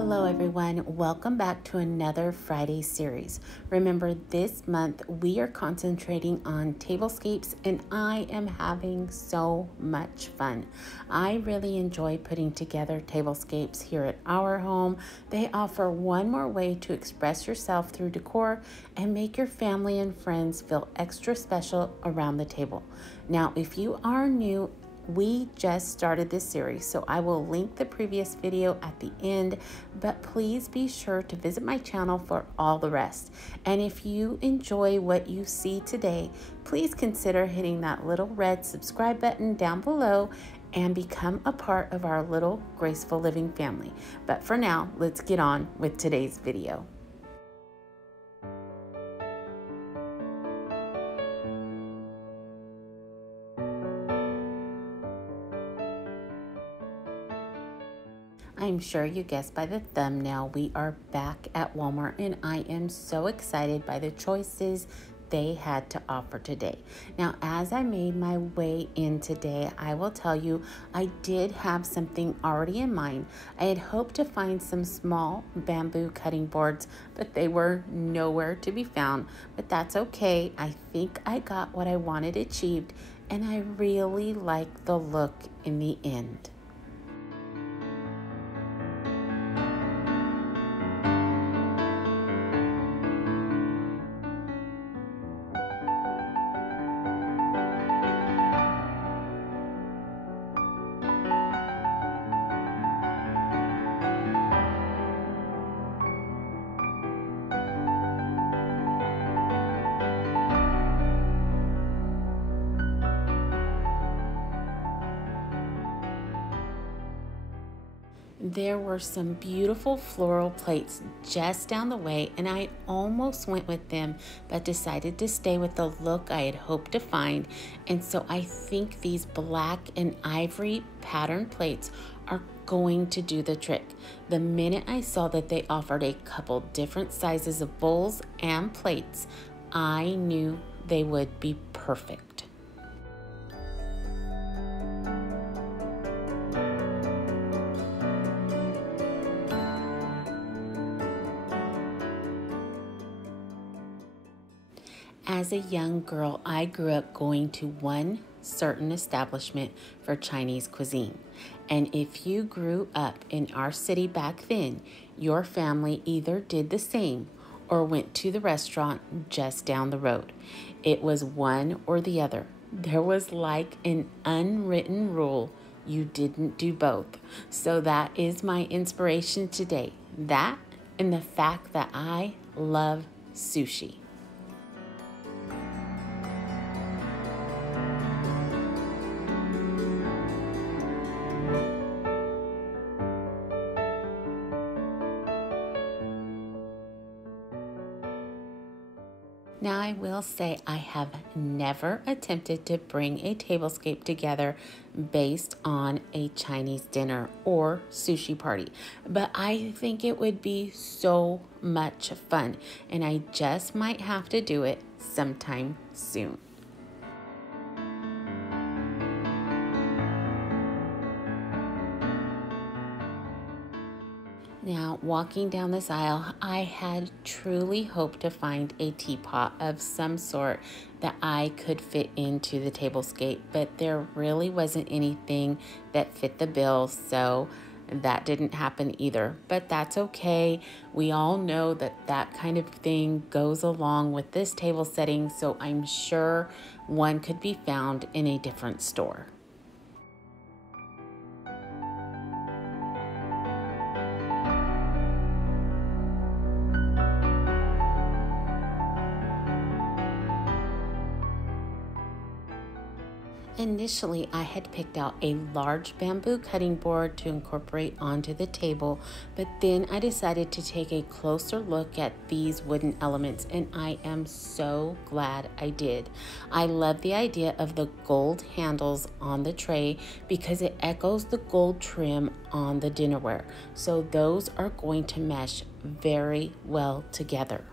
Hello everyone, welcome back to another Friday series. Remember, this month we are concentrating on tablescapes and I am having so much fun. I really enjoy putting together tablescapes here at our home. They offer one more way to express yourself through decor and make your family and friends feel extra special around the table. Now, if you are new, we just started this series, so I will link the previous video at the end, but please be sure to visit my channel for all the rest. And if you enjoy what you see today, please consider hitting that little red subscribe button down below and become a part of our little graceful living family. But for now, let's get on with today's video. I'm sure you guessed by the thumbnail, we are back at Walmart and I am so excited by the choices they had to offer today. Now, as I made my way in today, I will tell you I did have something already in mind. I had hoped to find some small bamboo cutting boards, but they were nowhere to be found. But that's okay. I think I got what I wanted achieved and I really like the look in the end. There were some beautiful floral plates just down the way and I almost went with them, but decided to stay with the look I had hoped to find. And so I think these black and ivory pattern plates are going to do the trick. The minute I saw that they offered a couple different sizes of bowls and plates, I knew they would be perfect. As a young girl, I grew up going to one certain establishment for Chinese cuisine. And if you grew up in our city back then, your family either did the same or went to the restaurant just down the road. It was one or the other. There was like an unwritten rule. You didn't do both. So that is my inspiration today. That and the fact that I love sushi. Now, I will say I have never attempted to bring a tablescape together based on a Chinese dinner or sushi party, but I think it would be so much fun, and I just might have to do it sometime soon. Now, walking down this aisle, I had truly hoped to find a teapot of some sort that I could fit into the tablescape, but there really wasn't anything that fit the bill, so that didn't happen either. But that's okay. We all know that that kind of thing goes along with this table setting, so I'm sure one could be found in a different store. Initially, I had picked out a large bamboo cutting board to incorporate onto the table, but then I decided to take a closer look at these wooden elements, and I am so glad I did. I love the idea of the gold handles on the tray because it echoes the gold trim on the dinnerware, so those are going to mesh very well together.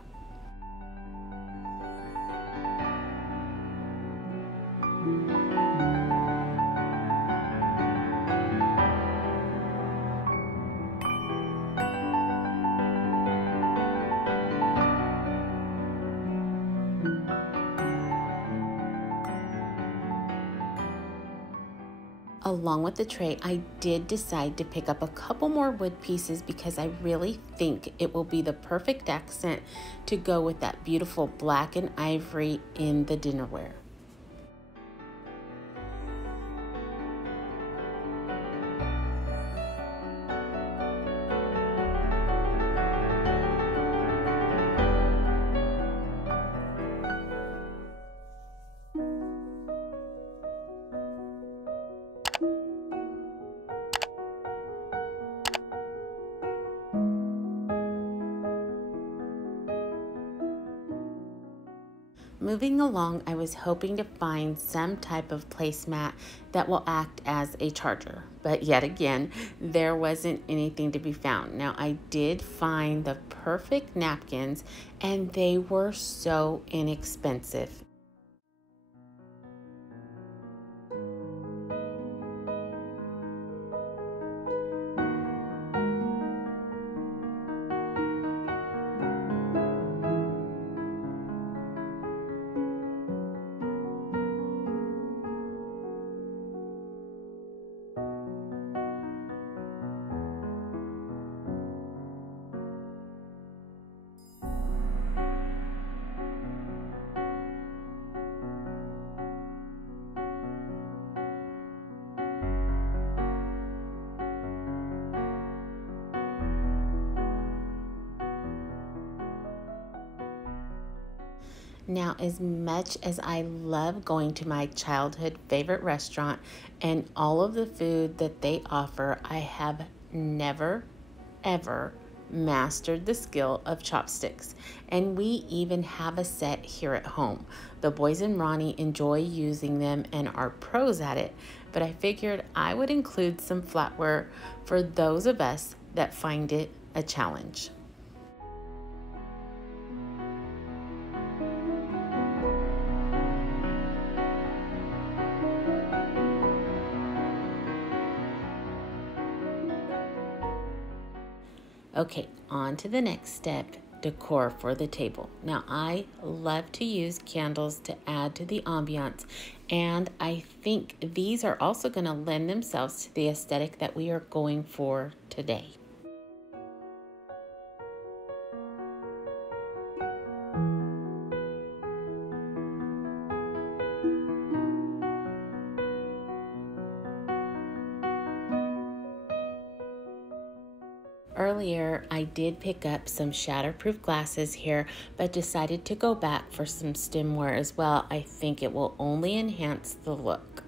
Along with the tray, I did decide to pick up a couple more wood pieces because I really think it will be the perfect accent to go with that beautiful black and ivory in the dinnerware. Moving along, I was hoping to find some type of placemat that will act as a charger, but yet again, there wasn't anything to be found. Now, I did find the perfect napkins, and they were so inexpensive. Now, as much as I love going to my childhood favorite restaurant and all of the food that they offer, I have never, ever mastered the skill of chopsticks. And we even have a set here at home. The boys and Ronnie enjoy using them and are pros at it, but I figured I would include some flatware for those of us that find it a challenge. Okay, on to the next step, decor for the table. Now, I love to use candles to add to the ambiance, and I think these are also going to lend themselves to the aesthetic that we are going for today. Earlier, I did pick up some shatterproof glasses here, but decided to go back for some stemware as well. I think it will only enhance the look.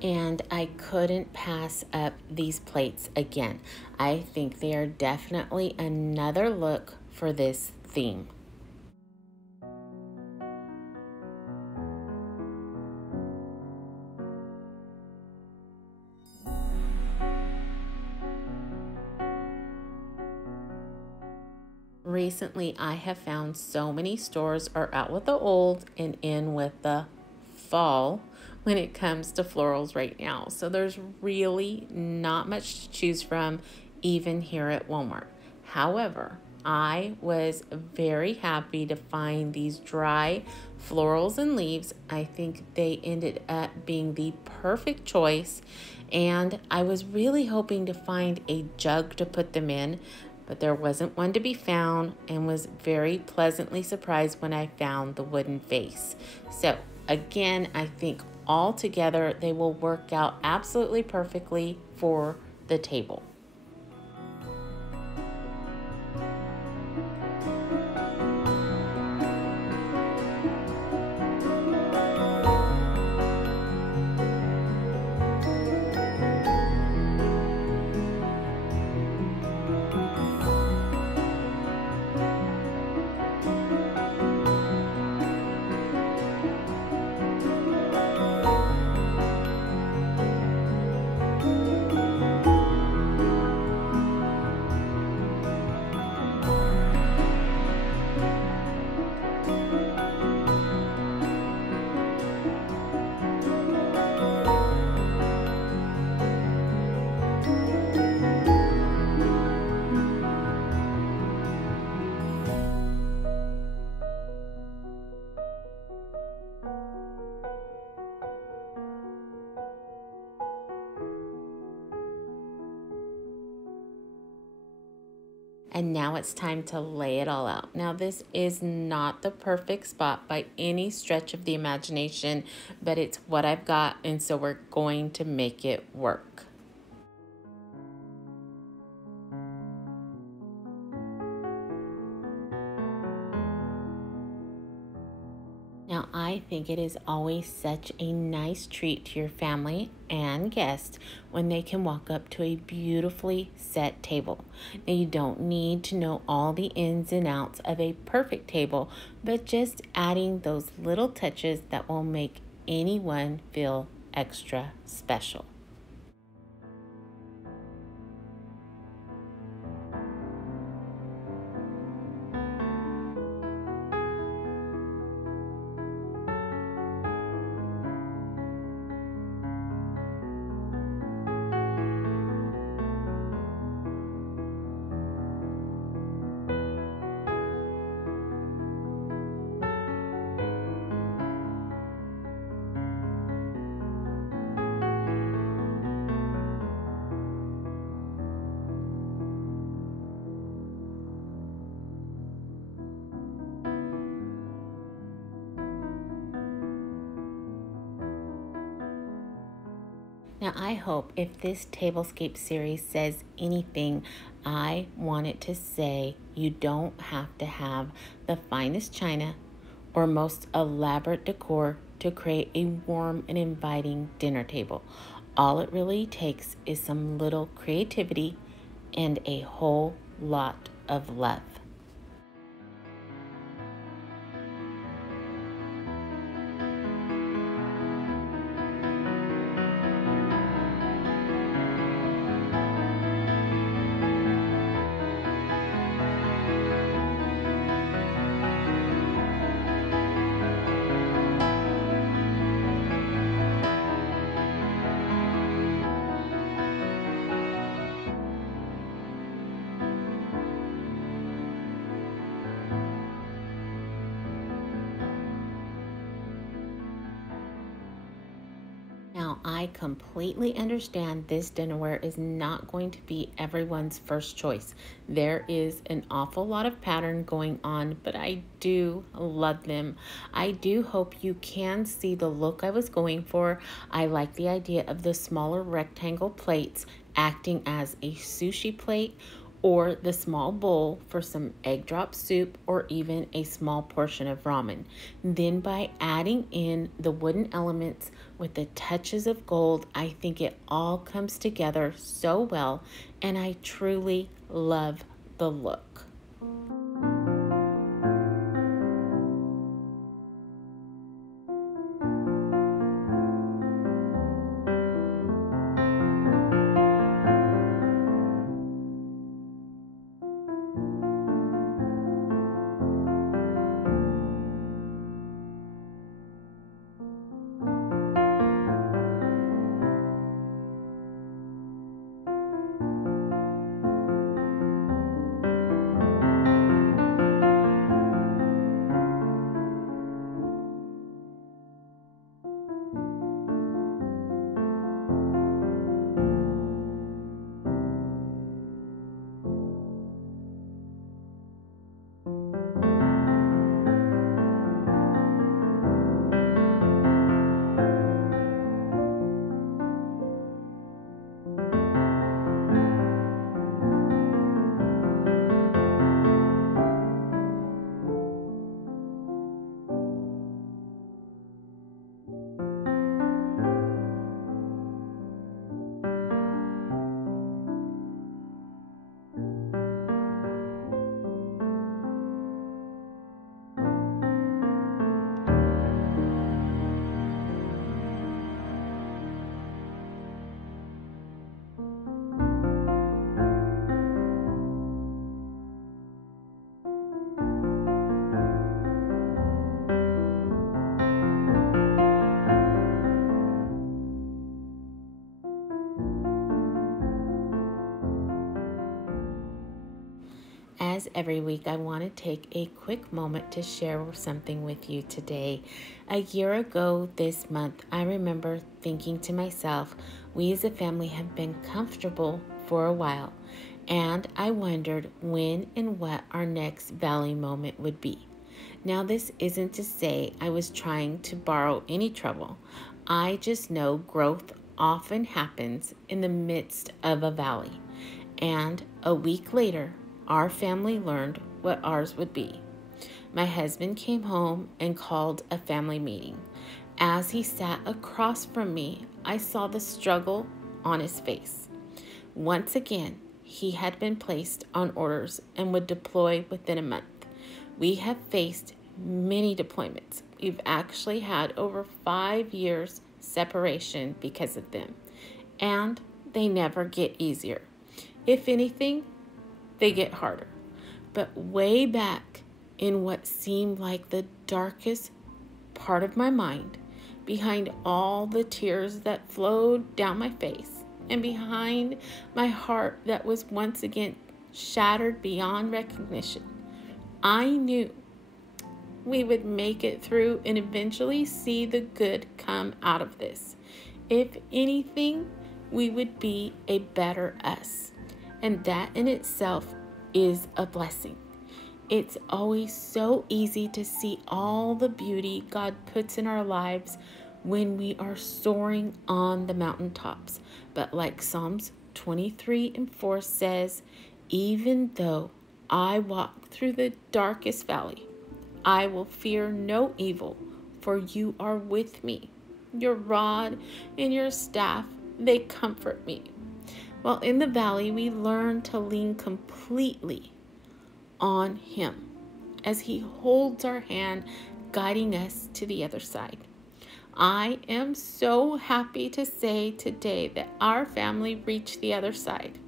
And I couldn't pass up these plates again. I think they are definitely another look for this theme. Recently, I have found so many stores are out with the old and in with the fall when it comes to florals right now. So there's really not much to choose from, even here at Walmart. However, I was very happy to find these dry florals and leaves. I think they ended up being the perfect choice, and I was really hoping to find a jug to put them in, but there wasn't one to be found, and was very pleasantly surprised when I found the wooden vase. So again, I think all together they will work out absolutely perfectly for the table. And now it's time to lay it all out. Now this is not the perfect spot by any stretch of the imagination, but it's what I've got, and so we're going to make it work. Now, I think it is always such a nice treat to your family and guests when they can walk up to a beautifully set table. Now, you don't need to know all the ins and outs of a perfect table, but just adding those little touches that will make anyone feel extra special. Now, I hope if this Tablescape series says anything, I want it to say you don't have to have the finest china or most elaborate decor to create a warm and inviting dinner table. All it really takes is some little creativity and a whole lot of love. Now, I completely understand this dinnerware is not going to be everyone's first choice. There is an awful lot of pattern going on, but I do love them. I do hope you can see the look I was going for. I like the idea of the smaller rectangle plates acting as a sushi plate, or the small bowl for some egg drop soup, or even a small portion of ramen. Then by adding in the wooden elements with the touches of gold, I think it all comes together so well, and I truly love the look. As every week, I want to take a quick moment to share something with you today. A year ago this month, I remember thinking to myself, we as a family have been comfortable for a while, and I wondered when and what our next valley moment would be. Now, this isn't to say I was trying to borrow any trouble. I just know growth often happens in the midst of a valley. And a week later, our family learned what ours would be. My husband came home and called a family meeting. As he sat across from me, I saw the struggle on his face. Once again, he had been placed on orders and would deploy within a month. We have faced many deployments. We've actually had over 5 years separation because of them, and they never get easier. If anything, they get harder. But way back in what seemed like the darkest part of my mind, behind all the tears that flowed down my face, and behind my heart that was once again shattered beyond recognition, I knew we would make it through and eventually see the good come out of this. If anything, we would be a better us. And that in itself is a blessing. It's always so easy to see all the beauty God puts in our lives when we are soaring on the mountaintops. But like Psalms 23:4 says, even though I walk through the darkest valley, I will fear no evil, for you are with me. Your rod and your staff, they comfort me. Well, in the valley, we learn to lean completely on Him as He holds our hand, guiding us to the other side. I am so happy to say today that our family reached the other side.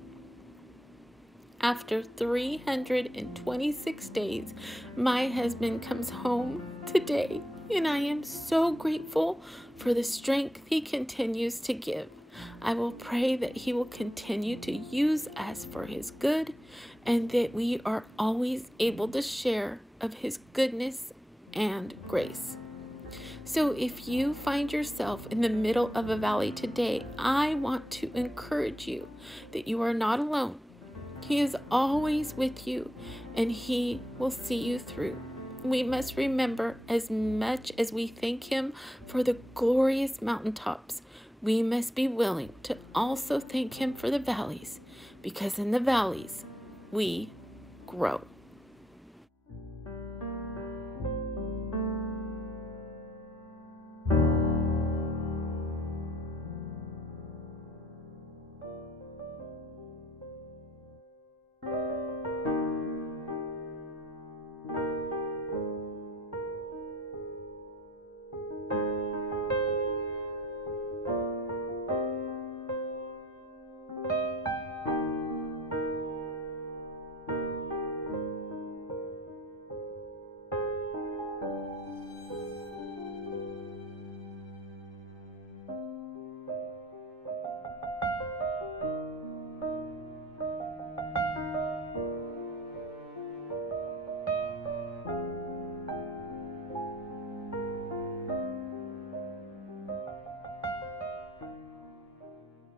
After 326 days, my husband comes home today, and I am so grateful for the strength He continues to give. I will pray that He will continue to use us for His good, and that we are always able to share of His goodness and grace. So if you find yourself in the middle of a valley today, I want to encourage you that you are not alone. He is always with you, and He will see you through. We must remember, as much as we thank Him for the glorious mountaintops, we must be willing to also thank Him for the valleys, because in the valleys, we grow.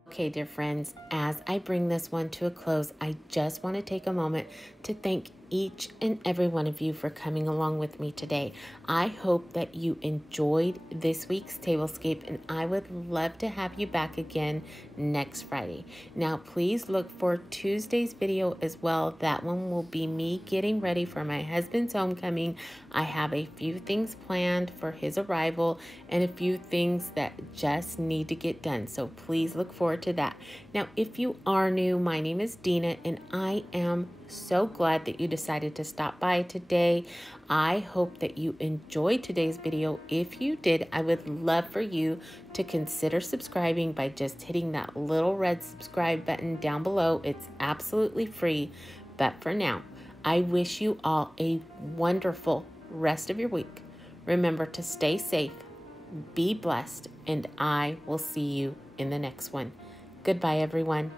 Okay, dear friends, as I bring this one to a close, I just want to take a moment to thank each and every one of you for coming along with me today. I hope that you enjoyed this week's Tablescape, and I would love to have you back again next Friday. Now, please look for Tuesday's video as well. That one will be me getting ready for my husband's homecoming. I have a few things planned for his arrival and a few things that just need to get done. So please look forward to that. Now, if you are new, my name is Deena, and I am so glad that you decided to stop by today. I hope that you enjoyed today's video. If you did, I would love for you to consider subscribing by just hitting that little red subscribe button down below. It's absolutely free. But for now, I wish you all a wonderful rest of your week. Remember to stay safe, be blessed, and I will see you in the next one. Goodbye, everyone.